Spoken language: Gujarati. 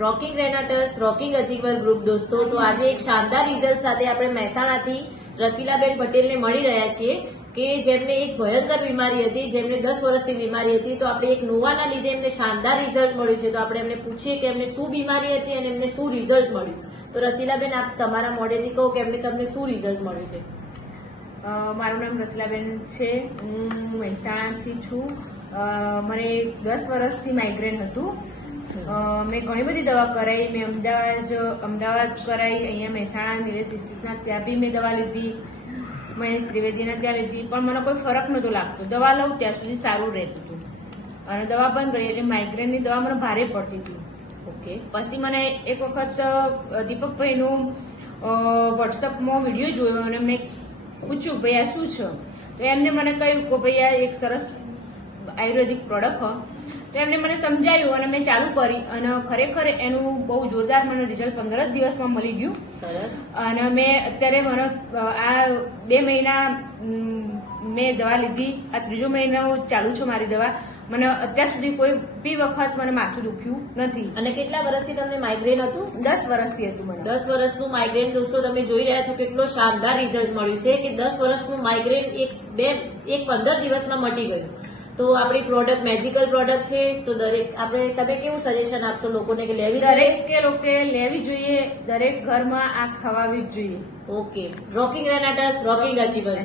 રોકિંગ રેનાટસ રોકિંગ અચીવર ગ્રુપ દોસ્તો, તો આજે એક શાનદાર રિઝલ્ટ સાથે આપણે મહેસાણાથી રસીલાબેન પટેલને મળી રહ્યા છીએ કે જેમને એક ભયંકર બીમારી હતી, જેમને 10 વર્ષની બીમારી હતી. તો આપણે એક નોવાના લીધે એમને શાનદાર રિઝલ્ટ મળ્યું છે. તો આપણે એમને પૂછીએ કે એમને શું બીમારી હતી અને એમને શું રિઝલ્ટ મળ્યું. તો રસીલાબેન, આપ તમારા મોઢેથી કહો કે એમને તમને શું રિઝલ્ટ મળ્યું છે. મારું નામ રસીલાબેન છે. હું મહેસાણાથી છું. મને 10 વર્ષથી માઇગ્રેન હતું. મેં ઘણી બધી દવા કરાઈ. મેં અમદાવાદ કરાઈ, અહીંયા મહેસાણા નિલેશ દીક્ષિતના ત્યાં બી મેં દવા લીધી, મહેશ ત્રિવેદીના ત્યાં લીધી, પણ મને કોઈ ફરક નહોતો લાગતો. દવા લઉં ત્યાં સુધી સારું રહેતું હતું અને દવા બંધ કરી એટલે માઇગ્રેનની દવા મને ભારે પડતી હતી. ઓકે. પછી મને એક વખત દીપકભાઈનું વોટ્સઅપમાં વિડીયો જોયો અને મેં પૂછ્યું, ભાઈ આ શું છે? તો એમને મને કહ્યું કે ભાઈ આ એક સરસ આયુર્વેદિક પ્રોડક્ટ હોય. તો એમને મને સમજાયું અને મેં ચાલુ કરી અને ખરેખર એનું બહુ જોરદાર મને રિઝલ્ટ 15 જ દિવસમાં મળી ગયું. સરસ. અને મેં અત્યારે મને આ 2 મહિના મેં દવા લીધી, આ 3જો મહિનો ચાલુ છે મારી દવા. મને અત્યાર સુધી કોઈ બી વખત મને માથું દુખ્યું નથી. અને કેટલા વર્ષથી તમને માઇગ્રેન હતું? 10 વર્ષથી હતું મને. 10 વર્ષનું માઇગ્રેન દોસ્તો, તમે જોઈ રહ્યા છો કેટલો શાનદાર રિઝલ્ટ મળ્યું છે કે 10 વર્ષનું માઇગ્રેન એક 15 દિવસમાં મટી ગયું. તો આપણી પ્રોડક્ટ મેજિકલ પ્રોડક્ટ છે. તો દરેક તમે કેવું સજેશન આપશો લોકોને કે લેવી લોકો લેવી જોઈએ, દરેક ઘરમાં આ ખવાવી જ જોઈએ. ઓકે. રોકિંગ રેનાટસ રોકિંગ અચીવર.